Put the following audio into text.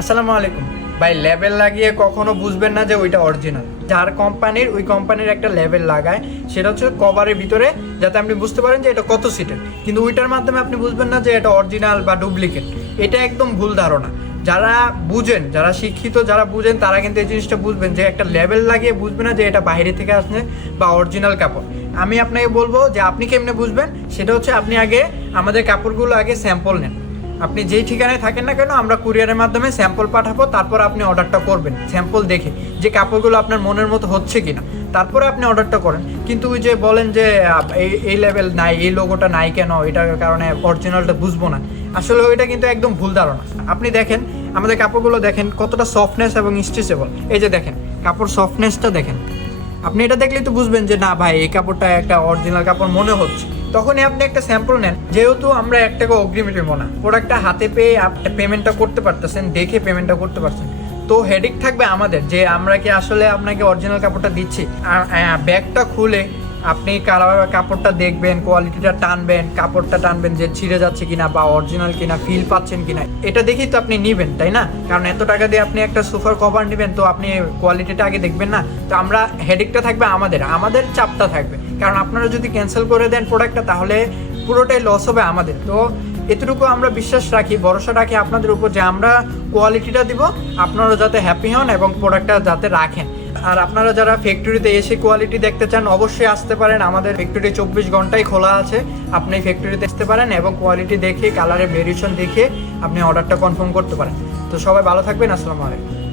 আসসালামু আলাইকুম ভাই। লেবেল লাগিয়ে কখনো বুঝবেন না যে ওইটা অরিজিনাল। যার কোম্পানির ওই কোম্পানির একটা লেবেল লাগায়, সেটা হচ্ছে কভারের ভিতরে, যাতে আপনি বুঝতে পারেন যে এটা কত সিটের। কিন্তু ওইটার মাধ্যমে আপনি বুঝবেন না যে এটা অরিজিনাল বা ডুপ্লিকেট। এটা একদম ভুল ধারণা। যারা বুঝেন, যারা শিক্ষিত, যারা বুঝেন, তারা কিন্তু এই জিনিসটা বুঝবেন যে একটা লেবেল লাগিয়ে বুঝবে না যে এটা বাইরে থেকে আসছে বা অরিজিনাল কাপড়। আমি আপনাকে বলবো যে আপনি কেমনে বুঝবেন, সেটা হচ্ছে আপনি আগে আমাদের কাপড়গুলো আগে স্যাম্পল নেন। আপনি যেই ঠিকানায় থাকেন না কেন, আমরা কুরিয়ারের মাধ্যমে স্যাম্পল পাঠাবো, তারপর আপনি অর্ডারটা করবেন স্যাম্পল দেখে যে কাপড়গুলো আপনার মনের মতো হচ্ছে কিনা, তারপরে আপনি অর্ডারটা করেন। কিন্তু ওই যে বলেন যে এই লেভেল নাই, এই লোগোটা নাই কেন, এটার কারণে অরিজিনালটা বুঝবো না, আসলে ওইটা কিন্তু একদম ভুল ধারণা। আপনি দেখেন আমাদের কাপড়গুলো, দেখেন কতটা সফটনেস এবং স্ট্রেচেবল। এই যে দেখেন কাপড় সফটনেসটা দেখেন, আপনি এটা দেখলেই তো বুঝবেন যে না ভাই, এই কাপড়টা একটা অরিজিনাল কাপড় মনে হচ্ছে। তখনই আপনি একটা স্যাম্পল নেন। যেহেতু আমরা 1 টাকা অগ্রিম দেবো না, প্রোডাক্টটা হাতে পেয়ে আপনি পেমেন্টটা করতে পারতেছেন, দেখে পেমেন্টটা করতে পারছেন, তো হেডেক থাকবে আমাদের যে আমরা কি আসলে আপনাকে অরিজিনাল কাপড়টা দিচ্ছি। আর ব্যাগটা খুলে আপনি কাপড়টা দেখবেন, কোয়ালিটিটা টানবেন, কাপড়টা টানবেন যে ছিঁড়ে যাচ্ছে কিনা বা অরিজিনাল কিনা, ফিল পাচ্ছেন কিনা, এটা দেখেই তো আপনি নেবেন, তাই না? কারণ এত টাকা দিয়ে আপনি একটা সোফার কভার নেবেন, তো আপনি কোয়ালিটিটা আগে দেখবেন না। তো আমরা হেডেকটা থাকবে আমাদের চাপটা থাকবে, কারণ আপনারা যদি ক্যান্সেল করে দেন প্রোডাক্টটা, তাহলে পুরোটাই লস হবে আমাদের। তো এতটুকু আমরা বিশ্বাস রাখি, ভরসা রাখি আপনাদের উপর যে আমরা কোয়ালিটিটা দিব, আপনারা যাতে হ্যাপি হন এবং প্রোডাক্টটা যাতে রাখেন। আর আপনারা যারা ফ্যাক্টরিতে এসে কোয়ালিটি দেখতে চান, অবশ্যই আসতে পারেন। আমাদের ফ্যাক্টরি 24 ঘন্টাই খোলা আছে। আপনি ফ্যাক্টরিতে আসতে পারেন এবং কোয়ালিটি দেখে, কালারের ভেরিয়েশন দেখে আপনি অর্ডারটা কনফার্ম করতে পারেন। তো সবাই ভালো থাকবেন। আসসালামু আলাইকুম।